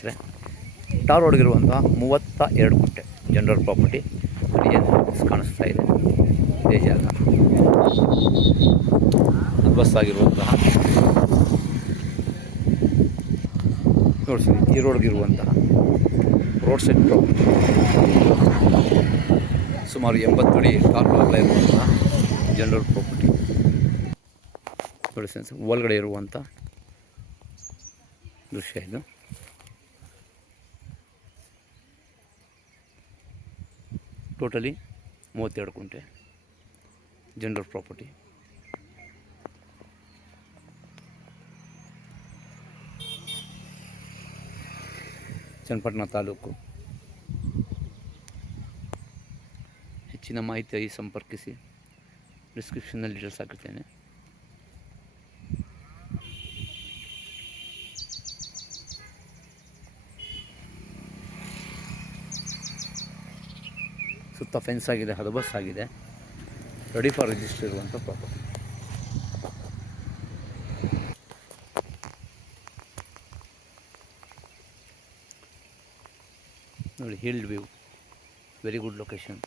ಸ್ನೇಹಿತರೆ. ಟಾರ್ ರೋಡ್ಗಿರುವಂತಹ 32 ಗುಂಟೆ general property ಏನು ಕಾಣಿಸ್ತಾ ಇದೆ. ಇದೇ ಜಾಗ ಬಸ್ ಆಗಿರುವಂತಹ ನೋಡ್ತೀವಿ. ಈ ರೋಡ್ಗಿರುವಂತಹ ರೋಡ್ ಸೈಡ್ ಪ್ರಾಪರ್ಟಿ ಸುಮಾರು 80 ಅಡಿ ಟಾರ್ ಅಗಲ ಇರುವಂತಹ ಜನರಲ್ ಪ್ರಾಪರ್ಟಿ ನೋಡಿ. ಒಳಗಡೆ ಇರುವಂಥ ದೃಶ್ಯ ಇದು. ಟೋಟಲಿ 32 ಗುಂಟೆ ಜನರಲ್ ಪ್ರಾಪರ್ಟಿ. ಚನ್ನಪಟ್ಟಣ ತಾಲೂಕು. ಹೆಚ್ಚಿನ ಮಾಹಿತಿಯಾಗಿ ಸಂಪರ್ಕಿಸಿ. ಡಿಸ್ಕ್ರಿಪ್ಷನ್ನಲ್ಲಿ ಡೀಟೇಲ್ಸ್ ಹಾಕಿರ್ತೇನೆ. ಸುತ್ತ ಫೆನ್ಸ್ ಆಗಿದೆ, ಹದಬಸ್ ಆಗಿದೆ, ರೆಡಿ ಫಾರ್ ರಿಜಿಸ್ಟರ್ ಇರುವಂಥ ಪ್ರಾಪರ್ಟಿ. ನೋಡಿ, ಹಿಲ್ಡ್ ವ್ಯೂ, ವೆರಿ ಗುಡ್ ಲೊಕೇಶನ್.